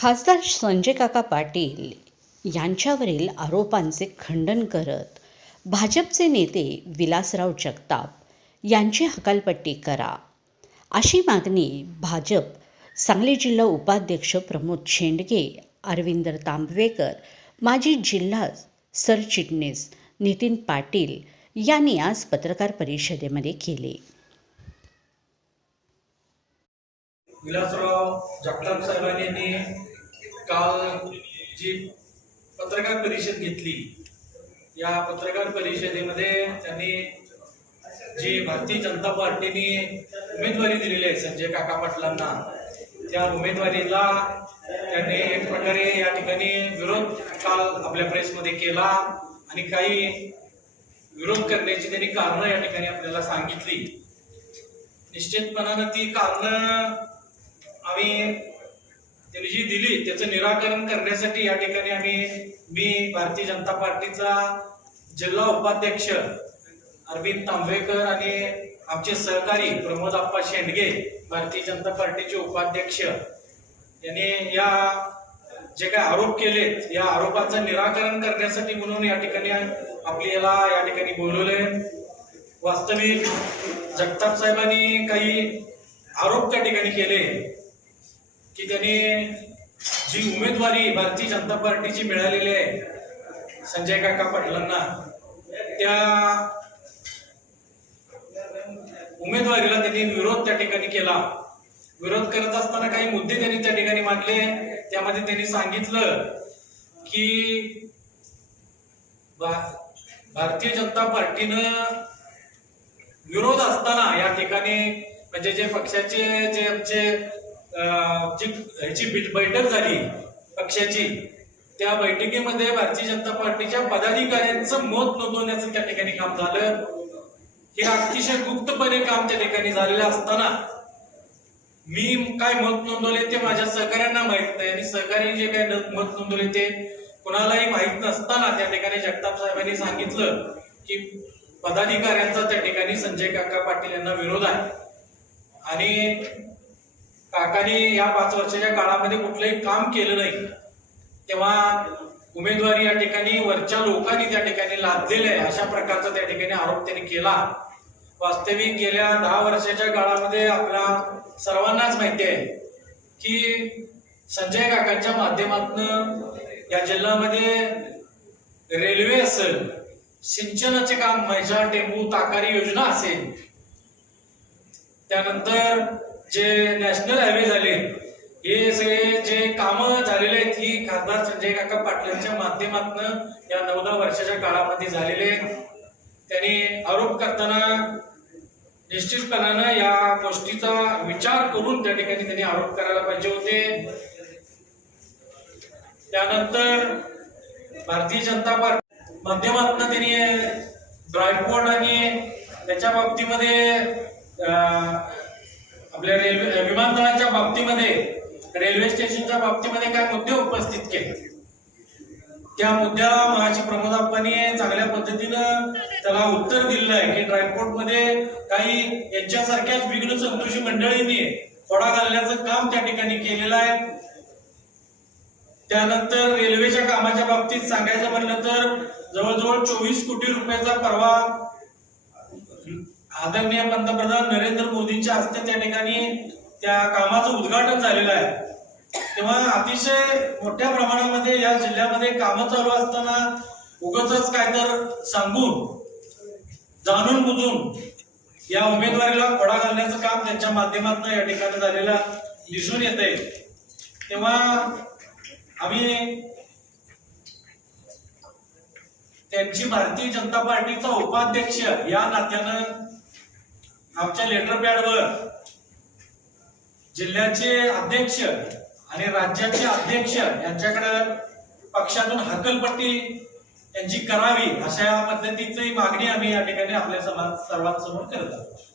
खासदार संजय काका पाटील यांच्यावरील आरोपांचे खंडन करत भाजपचे नेते विलासराव जगताप यांची हकालपट्टी करा अशी मागणी भाजप सांगली जिल्हा उपाध्यक्ष प्रमोद शेंडगे अरविंदर तांबवेकर माजी जिल्हा सरचिटणीस नितीन पाटील यांनी आज पत्रकार परिषदेमध्ये केले विलासराव जगताप साहेबांनी काल जी पत्रकार परिषद घेतली या पत्रकार परिषदेमध्ये त्यांनी जी भारतीय जनता पार्टीने उमेदवारी दिलेली आहे संजय काका पाटलांना त्या उमेदवारीला त्यांनी एक प्रकारे या ठिकाणी विरोध काल आपल्या प्रेसमध्ये केला आणि काही विरोध करण्याची त्यांनी कारणं या ठिकाणी आपल्याला सांगितली निश्चितपणानं ती कारणं आम्ही त्यांनी जी दिली त्याचं निराकरण करण्यासाठी या ठिकाणी आम्ही मी भारतीय जनता पार्टीचा जिल्हा उपाध्यक्ष अरविंद तांबेकर आणि आमचे सहकारी प्रमोद आप्पा शेंडगे भारतीय जनता पार्टीचे उपाध्यक्ष यांनी या जे काही आरोप केलेत या आरोपाचं निराकरण करण्यासाठी म्हणून या ठिकाणी आपल्याला या ठिकाणी बोलवले वास्तविक जगताप साहेबांनी काही आरोप त्या ठिकाणी केले की त्यांनी जी उमेदवारी भारतीय जनता पार्टीची मिळालेली आहे संजय काका पाटलांना त्या उमेदवारीला त्यांनी विरोध त्या ठिकाणी केला विरोध करत असताना काही मुद्दे त्यांनी त्या ठिकाणी मांडले त्यामध्ये त्यांनी सांगितलं की भारतीय जनता पार्टीनं विरोध असताना या ठिकाणी म्हणजे जे पक्षाचे जे आमचे जी ह्याची बैठक झाली पक्षाची त्या बैठकीमध्ये भारतीय जनता पार्टीच्या पदाधिकाऱ्यांचं मत नोंदवण्याचं त्या ठिकाणी काम झालं हे अतिशय गुप्तपणे काम त्या ठिकाणी झालेलं असताना मी काय मत नोंदवले ते माझ्या सहकाऱ्यांना माहित नाही आणि सहकारी जे काय मत नोंदवले ते कुणालाही माहीत नसताना त्या ठिकाणी जगताप साहेबांनी सांगितलं की पदाधिकाऱ्यांचा त्या ठिकाणी संजय काका पाटील यांना विरोध आहे आणि काकाने या पाच वर्षाच्या काळामध्ये कुठलंही काम केलं नाही तेव्हा उमेदवारी या ठिकाणी वरच्या लोकांनी त्या ठिकाणी लादलेलं आहे अशा प्रकारचा त्या ठिकाणी आरोप त्यांनी केला वास्तविक गेल्या दहा वर्षाच्या काळामध्ये आपल्या सर्वांनाच माहिती आहे की संजय काकांच्या माध्यमातून या जिल्ह्यामध्ये रेल्वे असेल सिंचनाचे काम म्हैसा टेंबू ताकारी योजना असेल त्यानंतर जे नॅशनल हायवे झाले हे सगळे जे काम झालेले आहेत ही खासदार संजय काका पाटलांच्या माध्यमातून या नऊ दहा वर्षाच्या काळामध्ये झालेले आहेत त्यांनी आरोप करताना निश्चितपणानं या गोष्टीचा विचार करून त्या ठिकाणी त्यांनी आरोप करायला पाहिजे होते त्यानंतर भारतीय जनता पार्टी माध्यमातून त्यांनी बोर्ड आणि त्याच्या बाबतीमध्ये आपल्या रेल्वे विमानतळाच्या बाबतीमध्ये रेल्वे स्टेशनच्या बाबतीमध्ये काय मुद्दे उपस्थित केले त्या मुद्द्याला प्रमोद प्रमोदाप्पांनी चांगल्या पद्धतीनं त्याला उत्तर दिलेलं आहे की मध्ये काही यांच्यासारख्याच विघ्न संतोषी मंडळींनी फोडा घालण्याचं काम त्या ठिकाणी केलेलं आहे त्यानंतर रेल्वेच्या कामाच्या बाबतीत सांगायचं म्हटलं तर जवळजवळ चोवीस कोटी रुपयाचा परवा आदरणीय पंतप्रधान नरेंद्र मोदींच्या हस्ते त्या ठिकाणी त्या कामाचं उद्घाटन झालेलं आहे तेव्हा अतिशय मोठ्या प्रमाणामध्ये या जिल्ह्यामध्ये कामं चालू असताना उगच काय तर सांगून जाणून बुजून या उमेदवारीला खोडा घालण्याचं काम त्यांच्या माध्यमातून या ठिकाणी झालेला दिसून येत आहे तेव्हा आम्ही त्यांची भारतीय जनता पार्टीचा उपाध्यक्ष या नात्यानं आमच्या लेटर वर जिल्ह्याचे अध्यक्ष आणि राज्याचे अध्यक्ष यांच्याकडे पक्षातून हकलपट्टी यांची करावी अशा पद्धतीची मागणी आम्ही या ठिकाणी आपल्या समाज सर्वांसमोर करत आहोत